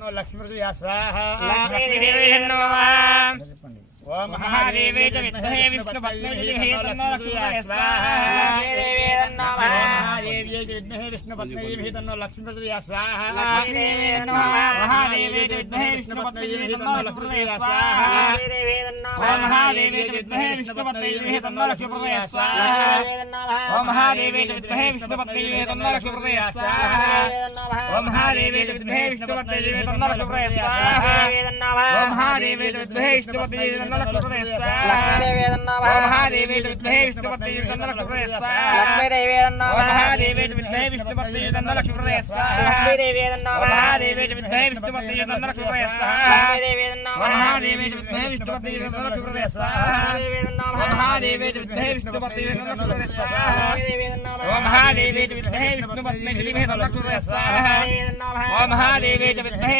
लक्ष्मीप्रदया स्वाहा ओम महादेवे च विद्महे विष्णुपत्नी धीमहि तन्नो लक्ष्मीप्रदया स्वाहा महादेव्यै च विद्महे विष्णुपत्नी धीमहि तन्नो लक्ष्मीप्रदया स्वाहा महादेवे च विद्महे विष्णुपत्नी धीमहि तन्नो लक्ष्मीप्रदया स्वाहा महादेवे च विद्महे विष्णुपत्नी धीमहि तन्नो लक्ष्मीप्रदया स्वाहा ओम महादेवे च विद्महे विष्णुपत्नी धीमहि तन्नो लक्ष्मीप्रदया स्वाहा ओम महादेवे च विद्महे विष्णुपत्नी धीमहि तन्नो लक्ष्मीप्रदया स्वाहा ओम महादेवे च विद्महे विष्णुपत्नी धीमहि तन्नो लक्ष्मीप्रदया स्वाहा ओम महादेवे च विद्महे विष्णुपत्नी धीमहि तन्नो लक्ष्मीप्रदया स्वाहा ओम महादेवे च विद्महे विष्णुपत्नी धीमहि तन्नो लक्ष्मीप्रदया स्वाहा ओम महादेवे च विद्महे विष्णुपत्नी धीमहि तन्नो लक्ष्मीप्रदया स्वाहा ओम महादेवे च विद्महे विष्णुपत्नी धीमहि तन्नो लक्ष्मीप्रदया स्वाहा ओम महादेवे च विद्महे विष्णुपत्नी धीमहि तन्नो लक्ष्मीप्रदया स्वाहा ओम महादेवे च विद्महे विष्णुपत्नी धीमहि तन्नो लक्ष्मीप्रदया स्वाहा ओम महादेवे च विद्महे